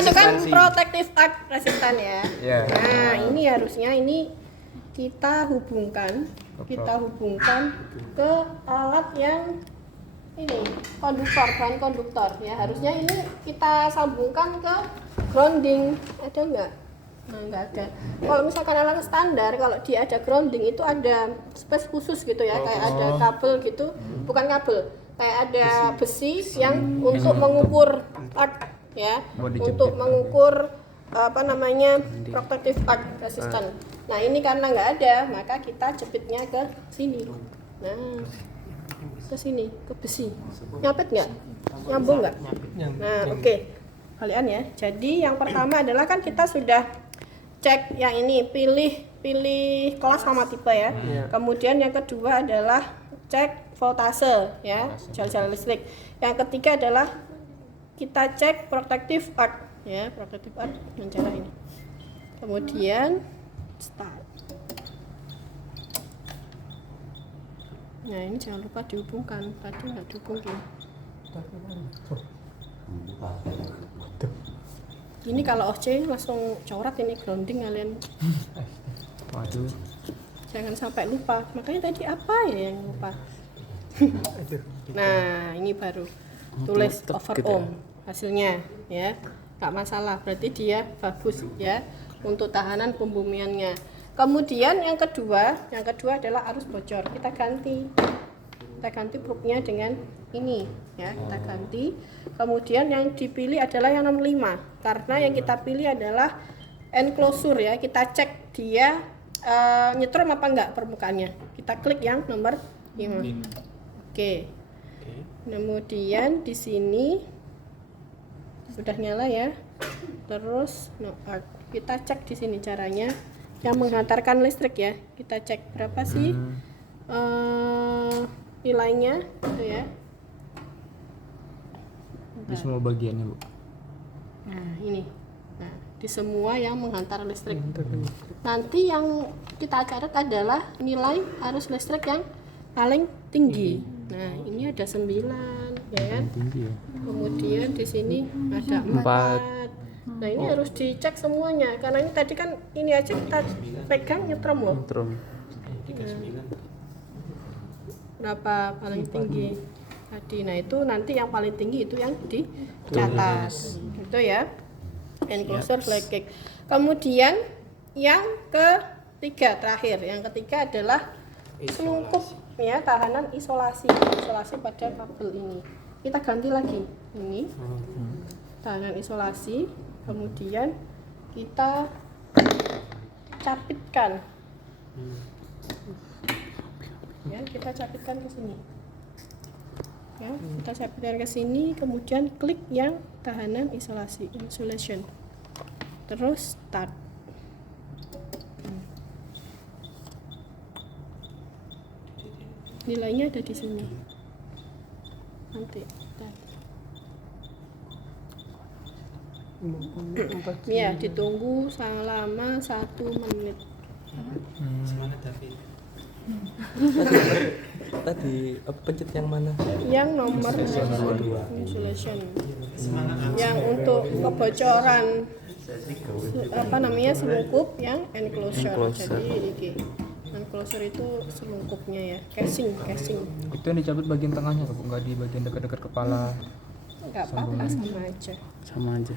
itu kan protective arc resistan ya. Yeah. Nah, ini harusnya ini kita hubungkan ke alat yang ini konduktor, bahan konduktor ya. Harusnya ini kita sambungkan ke grounding. Ada nggak? Nah, nggak ada. Kalau misalkan alat standar, kalau dia ada grounding itu ada space khusus gitu ya, kayak ada kabel gitu, bukan kabel, kayak ada besi yang untuk mengukur arc ya, untuk mengukur apa namanya protective arc resistant. Nah ini karena nggak ada, maka kita jepitnya ke sini. Nah ke sini, ke besi. Nyapit nggak? Nyambung nggak? Nah oke. Kalian ya. Jadi yang pertama adalah kan kita sudah cek yang ini, pilih kelas sama tipe ya. Kemudian yang kedua adalah cek voltase ya, jalan listrik. Yang ketiga adalah kita cek protective arc ya, protective arc dengan cara ini. Kemudian start. Nah ini jangan lupa dihubungkan, tadi nggak dihubungin. Ini kalau OC langsung coret ini grounding kalian. Waduh. Jangan sampai lupa. Makanya tadi apa ya yang lupa? Nah ini baru tulis over ohm hasilnya ya, nggak masalah. Berarti dia bagus ya untuk tahanan pembumiannya. Kemudian yang kedua adalah arus bocor. Kita ganti probe-nya dengan ini ya, kita ganti. Kemudian yang dipilih adalah yang nomor 5 karena yang kita pilih adalah enclosure ya. Kita cek dia nyetrum apa enggak permukaannya. Kita klik yang nomor 5. Oke. Kemudian di sini sudah nyala ya. Terus kita cek di sini caranya yang menghantarkan listrik ya. Kita cek berapa sih nilainya gitu ya. Di semua bagiannya, Bu. Nah, ini. Nah, di semua yang menghantar listrik. Nanti yang kita catat adalah nilai arus listrik yang paling tinggi. Nah, ini ada 9 ya kan? Tinggi ya. Kemudian di sini ada 4. Nah, ini harus dicek semuanya karena ini tadi kan ini aja kita pegang nyetrum loh. Berapa paling tinggi tadi? Nah itu nanti yang paling tinggi itu yang dicatat gitu ya, enclosure flat cake. Kemudian yang ketiga terakhir, yang ketiga adalah selungkup ya, tahanan isolasi pada kabel ini. Kita ganti lagi ini tahanan isolasi, kemudian kita capitkan ya, kita capitkan ke sini ya, kita capitkan ke sini, kemudian klik yang tahanan isolasi insulation, terus start. Nilainya ada di sini nanti ya, ditunggu selama 1 menit. Semangat David. Tadi pencet yang mana? Yang nomor 2 insulation. Yang untuk kebocoran apa namanya selungkup yang enclosure. Jadi ini enclosure itu selungkupnya ya, casing. Itu yang dicabut bagian tengahnya, Bu, nggak di bagian dekat-dekat kepala. Enggak apa-apa, sama aja.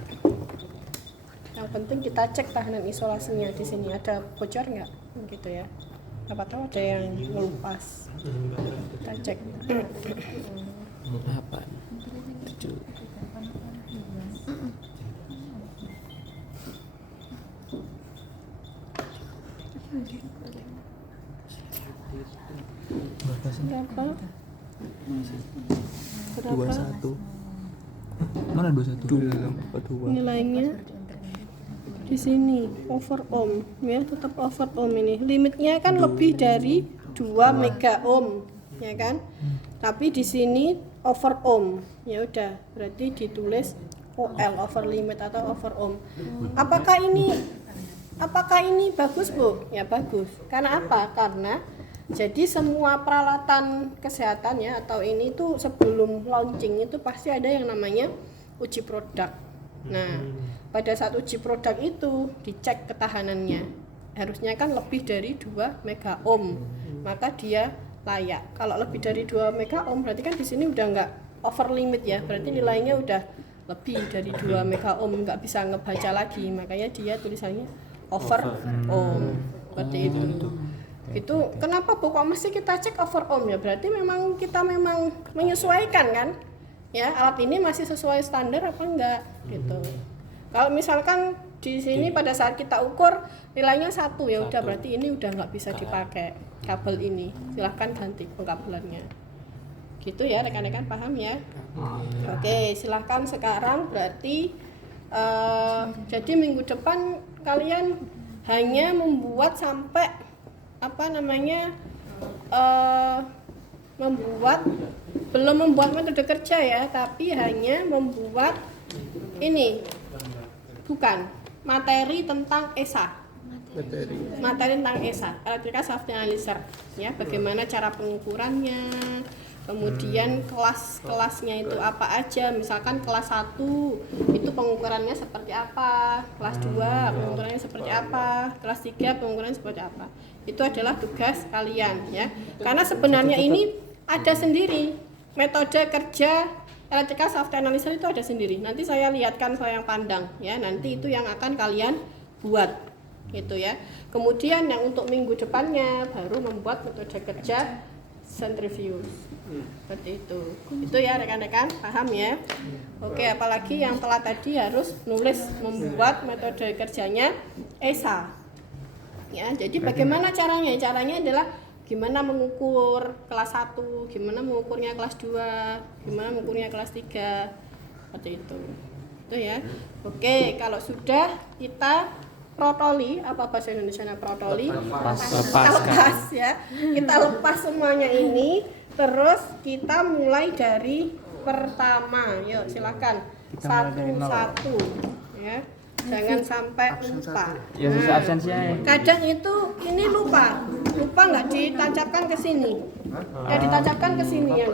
Yang penting kita cek tahanan isolasinya di sini ada bocor nggak, gitu ya. Apa tahu ada yang ngelupas. Kita cek. 8 7 Berapa? 21. Mana 21? Nilainya di sini over ohm ya, tetap over ohm ini. Limitnya kan lebih dari 2 mega ohm ya kan? Tapi di sini over ohm. Ya udah, berarti ditulis OL, over limit atau over ohm. Apakah ini bagus, Bu? Ya bagus. Karena apa? Karena jadi semua peralatan kesehatan ya atau ini tuh sebelum launching itu pasti ada yang namanya uji produk. Nah, pada saat uji produk itu dicek ketahanannya. Harusnya kan lebih dari 2 mega ohm. Maka dia layak. Kalau lebih dari 2 mega ohm berarti kan di sini udah nggak over limit ya. Berarti nilainya udah lebih dari 2 mega ohm, nggak bisa ngebaca lagi. Makanya dia tulisannya over ohm. Seperti itu. Itu kenapa Bu kok mesti kita cek over ohm ya? Berarti memang kita menyesuaikan kan? Ya, alat ini masih sesuai standar apa enggak gitu. Kalau misalkan di sini pada saat kita ukur nilainya 1 ya udah berarti ini udah nggak bisa dipakai kabel ini. Silahkan ganti pengkabelannya. Gitu ya rekan-rekan, paham ya? Oke, silahkan sekarang berarti jadi minggu depan kalian hanya membuat sampai belum membuat metode kerja ya, tapi hanya membuat ini bukan materi tentang ESA. Materi tentang ESA, Electrical Safety Analyzer ya, bagaimana cara pengukurannya, kemudian kelas-kelasnya itu apa aja, misalkan kelas 1 itu pengukurannya seperti apa, kelas 2 pengukurannya seperti apa, kelas 3 pengukurannya seperti apa. Itu adalah tugas kalian ya, karena sebenarnya ini ada sendiri metode kerja Electrical Safety Analyzer, itu ada sendiri. Nanti saya lihatkan, saya yang pandang ya, nanti itu yang akan kalian buat gitu ya. Kemudian yang untuk minggu depannya baru membuat metode kerja centrifuge. Seperti itu ya rekan-rekan, paham ya? Oke, apalagi yang telah tadi harus nulis membuat metode kerjanya ESA ya. Jadi bagaimana caranya? Caranya adalah gimana mengukur kelas 1, gimana mengukurnya kelas 2, gimana mengukurnya kelas 3, seperti itu ya. Oke, kalau sudah kita protoli, apa bahasa Indonesianya protoli? Lepas ya. Kita lepas semuanya ini, terus kita mulai dari pertama. Yuk silakan. Satu-satu ya. Jangan sampai lupa. Ya susah absensinya ya. Kadang itu ini lupa nggak ditancapkan ke sini. Ya ditancapkan ke sini ya.